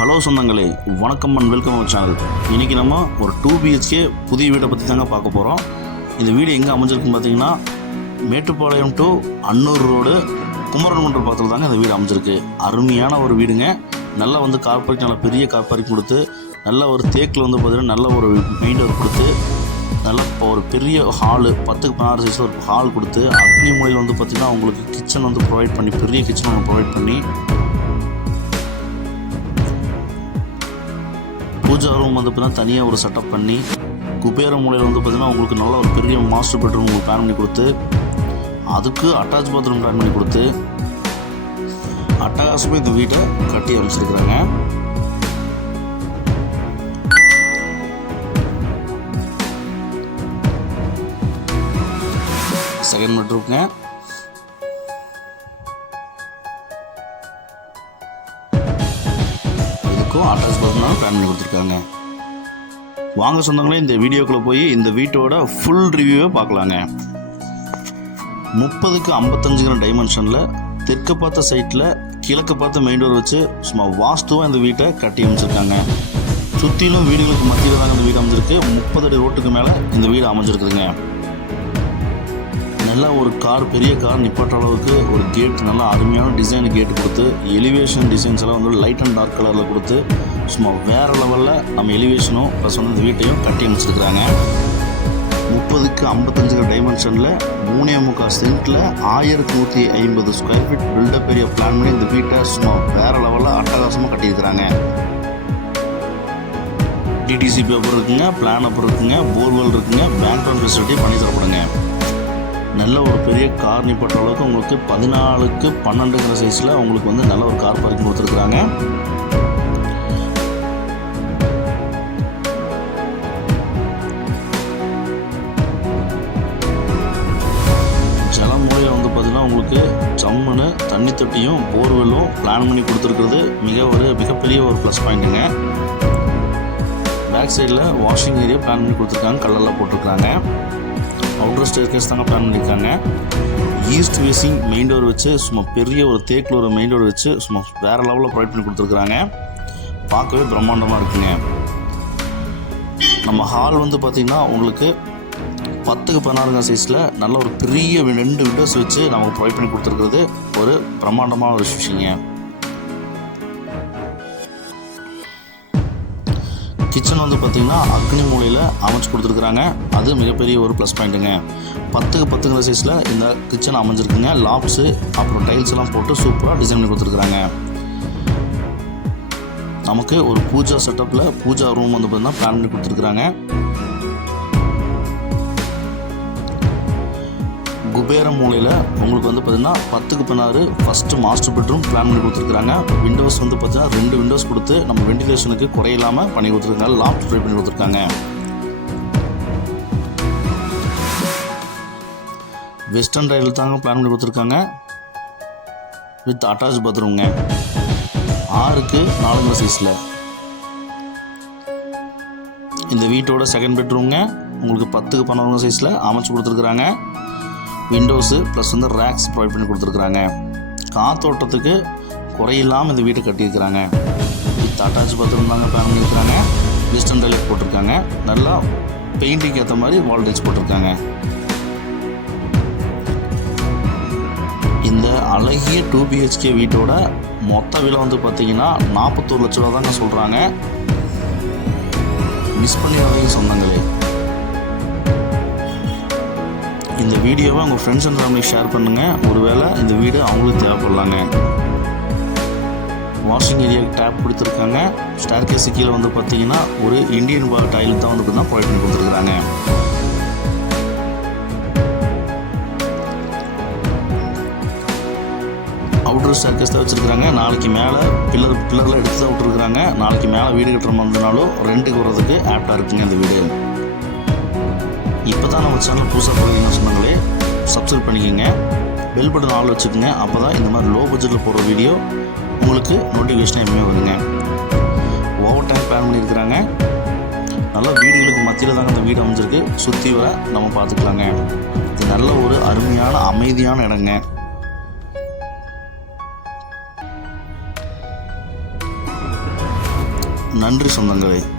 Hello சொந்தங்களே, வணக்கம் and welcome our channel. இன்றைக்கி நம்ம ஒரு 2 BHK புதிய வீடை பற்றி தாங்க பார்க்க போகிறோம். இந்த வீடு எங்கே அமைஞ்சிருக்குன்னு பார்த்தீங்கன்னா, மேட்டுப்பாளையம் டு அன்னூர் ரோடு குமரன்குன்றம் பக்கத்தில் தாங்க இந்த வீடு அமைஞ்சிருக்கு. அருமையான ஒரு வீடுங்க. நல்லா கார் பார்க்கிங், நல்லா பெரிய கார் பார்க்கிங் கொடுத்து, நல்ல ஒரு தேக்கில் பார்த்தீங்கன்னா நல்ல ஒரு மெயின் டோர் கொடுத்து, நல்ல ஒரு பெரிய ஹாலு 10x16 சைஸில் ஒரு ஹால் கொடுத்து, அக்னி மூலையில் பார்த்திங்கன்னா உங்களுக்கு கிச்சன் ப்ரொவைட் பண்ணி, பெரிய கிச்சன் ஒன்று ப்ரொவைட் பண்ணி, பூஜா ரூம் பார்த்தீங்கன்னா தனியாக ஒரு செட்டப் பண்ணி, குபேர மூலையில் பார்த்தீங்கன்னா உங்களுக்கு நல்ல ஒரு பெரிய மாஸ்டர் பெட்ரூம் உங்களுக்கு பிளான் பண்ணி கொடுத்து, அதுக்கு அட்டாச் பாத்ரூம் பிளான் பண்ணி கொடுத்து அட்டகாசமாக இந்த வீட்டை கட்டி அமைச்சிருக்கிறாங்க. செகண்ட் பெட்ரூம்ங்க. அட்டாச் பாத்ரூம் பிளான் பண்ணி கொடுத்துருக்காங்க. வாங்க சொந்தங்களே, இந்த வீடியோக்குள்ளே போய் இந்த வீட்டோட ஃபுல் ரிவ்யூவை பார்க்கலாங்க. 30x55 டைமென்ஷனில் தெற்கு பார்த்த சைட்டில் கிழக்கு பார்த்த மெயின் டோர் வச்சு சும்மா வாஸ்துவாக இந்த வீட்டை கட்டி அமைச்சிருக்காங்க. சுற்றிலும் வீடுகளுக்கு மத்தியில் தாங்க இந்த வீடு அமைஞ்சிருக்கு. 30 அடி ரோட்டுக்கு மேலே இந்த வீடு அமைஞ்சிருக்குதுங்க. நல்லா ஒரு கார், பெரிய கார் நிப்பாட்டுற அளவுக்கு ஒரு கேட், நல்லா அருமையான டிசைன் கேட்டு கொடுத்து, எலிவேஷன் டிசைன்ஸ் எல்லாம் லைட் அண்ட் டார்க் கலரில் கொடுத்து சும்மா வேறு லெவலில் நம்ம எலிவேஷனும் ப்ளஸ் இந்த வீட்டையும் கட்டி அமைச்சிருக்கிறாங்க. 30x55 டைமென்ஷனில் 3.25 சென்ட்டில் 1150 square feet built up area plan பண்ணி இந்த வீட்டை சும்மா வேறு லெவலில் அட்டகாசமாக கட்டியிருக்கிறாங்க. டிடிசி பேப்பர் இருக்குங்க, பிளான் அப்புறம் இருக்குங்க, போர்வெல் இருக்குங்க, பேங்க் லோன் ஃபெசிலிட்டி பண்ணி தரப்படுங்க. நல்ல ஒரு பெரிய கார் நிப்பாட்ட அளவுக்கு உங்களுக்கு 14x12 சைஸில் உங்களுக்கு நல்ல ஒரு கார் பார்க்கிங் கொடுத்துருக்குறாங்க. ஜலமுறையை பார்த்தீங்கன்னா உங்களுக்கு ஜம்முன்னு தண்ணி தொட்டியும் போர்வெல்லும் பிளான் பண்ணி கொடுத்துருக்குறது மிகப்பெரிய ஒரு ப்ளஸ் பாயிண்ட்டுங்க. பேக் சைடில் வாஷிங் ஏரியா பிளான் பண்ணி கொடுத்துருக்காங்க, கல்லெல்லாம் போட்டிருக்காங்க. அவுட்டர் ஸ்டேர்கேஸ் தாங்க பிளான் பண்ணியிருக்காங்க. ஈஸ்ட் ஃபேஸிங் மெயின் டோர் வச்சு சும்மா பெரிய ஒரு தேக்கில் ஒரு மெயின் டோர் வச்சு சும்மா வேறு லெவலில் ப்ரொவைட் பண்ணி கொடுத்துருக்குறாங்க. பார்க்கவே பிரம்மாண்டமாக இருக்குங்க. நம்ம ஹால் பார்த்திங்கன்னா உங்களுக்கு 10x16 சைஸில் நல்ல ஒரு பெரிய 2 விண்டோஸ் வச்சு நமக்கு ப்ரொவைட் பண்ணி கொடுத்துருக்குறது ஒரு பிரம்மாண்டமான ஒரு விஷயங்க. கிச்சன் பார்த்திங்கன்னா அக்னி மூலையில் அமைச்சு கொடுத்துருக்குறாங்க. அது மிகப்பெரிய ஒரு ப்ளஸ் பாயிண்ட்டுங்க. 10x10 சைஸில் இந்த கிச்சன் அமைஞ்சிருக்குங்க. லாப்ஸு அப்புறம் டைல்ஸ் எல்லாம் போட்டு சூப்பராக டிசைன் பண்ணி கொடுத்துருக்குறாங்க. நமக்கு ஒரு பூஜா செட்டப்பில் பூஜா ரூம் பார்த்திங்கன்னா பிளான் பண்ணி கொடுத்துருக்குறாங்க. குபேர மூலையில் உங்களுக்கு பார்த்திங்கன்னா 10x16 first master bedroom plan பண்ணி கொடுத்துருக்குறாங்க. விண்டோஸ் பார்த்திங்கன்னா 2 விண்டோஸ் கொடுத்து நம்ம வெண்டிலேஷனுக்கு குறையில்லாமல் பண்ணி கொடுத்துருக்காங்க. லாஃப்ட் ப்ரொவைட் பண்ணி கொடுத்துருக்காங்க. வெஸ்டர்ன் டைல் தாங்க பிளான் பண்ணி கொடுத்துருக்காங்க வித் அட்டாச் பாத்ரூம்ங்க. 6x4 சைஸில் இந்த வீட்டோட செகண்ட் பெட்ரூம்ங்க. உங்களுக்கு 10x12 சைஸில் அமைச்சு கொடுத்துருக்குறாங்க. விண்டோஸு ப்ளஸ் ரேக்ஸ் ப்ரொவைட் பண்ணி கொடுத்துருக்குறாங்க. காத்தோட்டத்துக்கு குறையில்லாமல் இந்த வீட்டை கட்டியிருக்கிறாங்க. வித் அட்டாச் பாத்ரூம் தாங்க பிளான் பண்ணியிருக்கிறாங்க. வெஸ்டர்ன் டைல் போட்டிருக்காங்க. நல்லா பெயிண்டிங் ஏற்ற மாதிரி வால் டைல்ஸ் போட்டிருக்காங்க. இந்த அழகிய 2 BHK வீட்டோட மொத்த விலை பார்த்தீங்கன்னா 41 லட்ச ரூபா தாங்க சொல்கிறாங்க. மிஸ் பண்ணி வரீங்க சொந்தங்களே. இந்த வீடியோவை உங்கள் ஃப்ரெண்ட்ஸ் அண்ட் ஃபேமிலி ஷேர் பண்ணுங்கள். ஒருவேளை இந்த வீடு அவங்களுக்கு தேவைப்படலாங்க. வாஷிங் ஏரியா டேப் கொடுத்துருக்காங்க. ஸ்டேர்கேஸு கீழே பார்த்தீங்கன்னா ஒரு இந்தியன் டைல் தான் பார்த்தீங்கன்னா ப்ரொவைட் பண்ணி கொடுத்துருக்குறாங்க. அவுட்டர் ஸ்டேர்கேஸ் தான் வச்சுருக்குறாங்க. நாளைக்கு மேலே பில்லரில் எடுத்து தான் விட்டுருக்குறாங்க. நாளைக்கு மேலே வீடு கட்டுற மாதிரினாலும் ரெண்டுக்கு வர்றதுக்கு ஆப்டாக இருக்குங்க இந்த வீடு. இப்போ தான் நம்ம சேனல் புதுசாக போகிறீங்கன்னு சொன்னாங்களே, சப்ஸ்கிரைப் பண்ணிக்கோங்க, பெல் பட்டன் ஆல் வச்சுக்கோங்க. அப்போ தான் இந்த மாதிரி லோ பட்ஜெட்டில் போடுற வீடியோ உங்களுக்கு நோட்டிஃபிகேஷன் எப்பவுமே வருங்க. ஓவர் டைம் பிளான் பண்ணியிருக்கிறாங்க. நல்லா வீடுகளுக்கு மத்தியில் தாங்க இந்த வீடு அமைஞ்சிருக்கு. சுற்றி வர நம்ம பார்த்துக்கலாங்க. இது நல்ல ஒரு அருமையான அமைதியான இடங்க. நன்றி சொந்தங்களே.